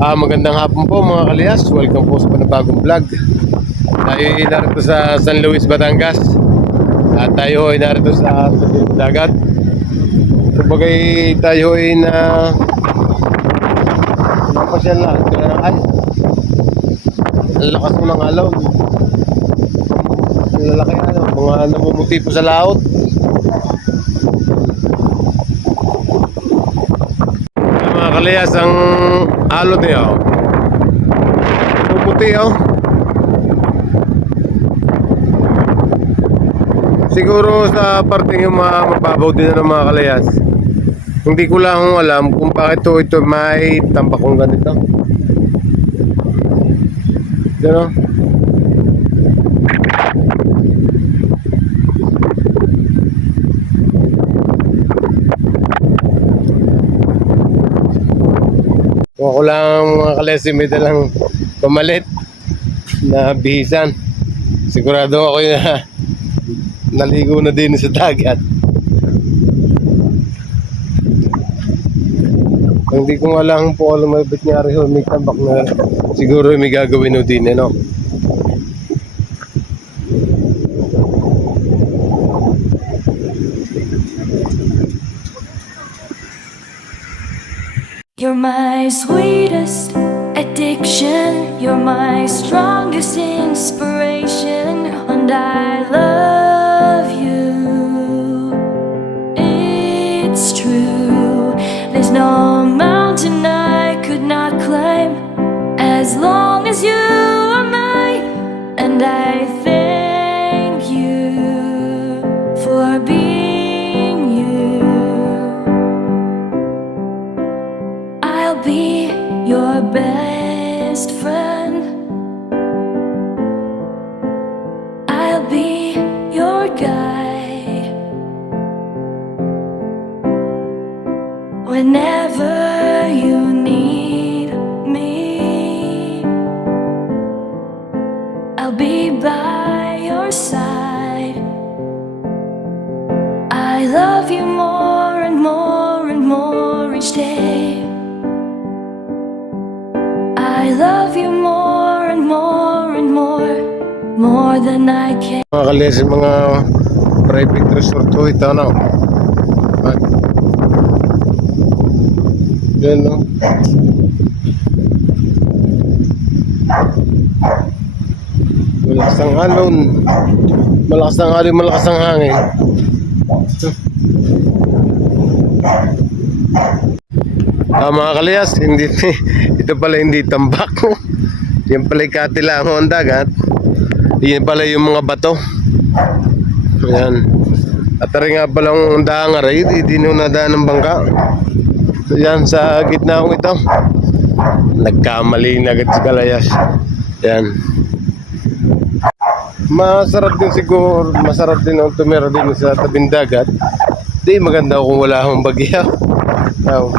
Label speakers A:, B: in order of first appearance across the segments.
A: Ah, magandang hapon po mga kalyas. Welcome po sa panibagong vlog. Tayo ay narito sa San Luis, Batangas. At tayo ay narito sa tabing dagat. Kumbaga tayo ay na napasyal na. Ang lakas mo ng alon. Ang lalaki ano, mga namumuti po sa laot. Mga kalayas, ang niya. Oh. Pumuti oh. Siguro sa parting yung mga mababaw din ng mga kalayas. Hindi ko lang alam kung bakit to ito may tambakong ganito. Gano? Kung ako lang mga kalesi may dalang pamalit na bihisan. Sigurado ako na naligo na din sa dagat. Hindi ko nga lang po alam may ba't nga rin may tambak na siguro may gagawin o din, ano?
B: You're my sweetest addiction. You're my strongest your best friend. I'll be your guide. Whenever you need me, I'll be by your side. Love you more and more and more, more than I can.
A: Mga kalesi, mga private resort to ito, ano? Ah. Yan, no? Malakas ang alon. Malakas ang alon, malakas ang hangin. Ah, mga kalayas, hindi, ito pala hindi tambak. Yan pala yung katilango ang dagat. Yan pala yung mga bato. Ayan. At nga palang daangar ay hindi nyo nadaan ng bangka. So yan sa gitna ko ito. Nagkamali na agad si Kalayas. Yan. Masarap din siguro, masarap din ang tumira din sa tabing dagat. Di maganda kung wala akong bagyo. Oh.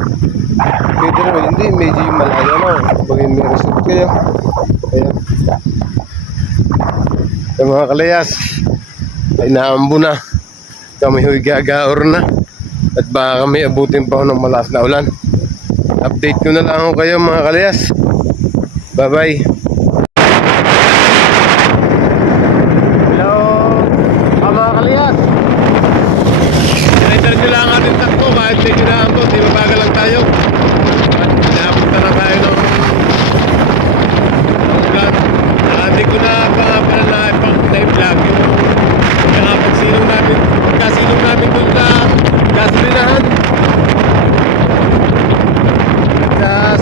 A: Pwede naman, hindi, medyo yung malayo na. Pag may resort kayo. Ayan. Sa mga kalayas, ay naambo na. Kami huy gagaor na. At baka kami abutin pa ng malas na ulan. Update ko na lang ako kayo mga kalayas. Bye bye. Hello, ah, mga kalayas. Sinaitan nyo lang ang ating takbo kahit naambot. Di mabagal lang tayo. Napunta na tayo ng. Ah, Hindi ko na pa pala na na-vlog yung nakapagsilong namin, kasilong namin doon sa gasolinahan. Tapos,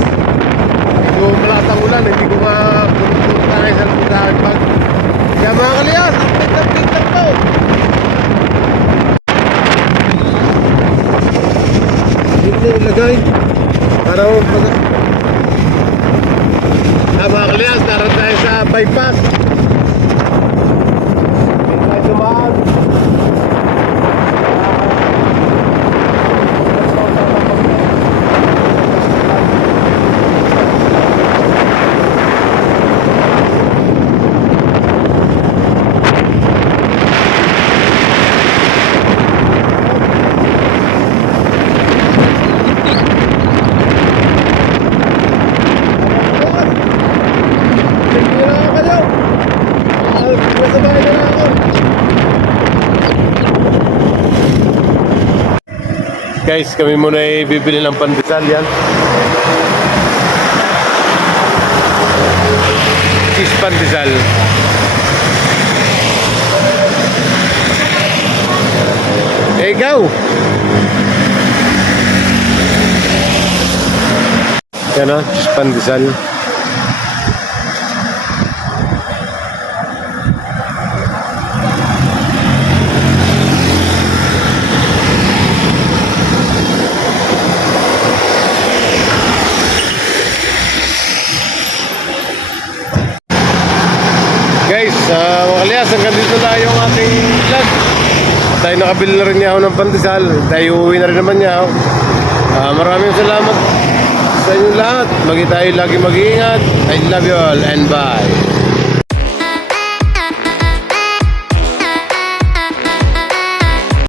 A: medyo malakas ang ulan, hindi ko nga punta tayo sa sa akin pag. Kaya mga kaliyas, update update lang to. Hindi ko ilagay. Para pag... Ah, mga kaliyas, naroon tayo sa bypass. Guys, kami muna ay bibili ng pandesal yan. Cheese pandesal. Eh, ikaw! Yan o, cheese pandesal. Uh, mga kalyas, hanggang dito na yung ating vlog. Tayo nakabili na rin niya ako ng pandesal. Tayo uwi na rin naman niya ako. Ah, maraming salamat sa inyo lahat. Lagi tayo lagi mag-iingat. I love you all and bye.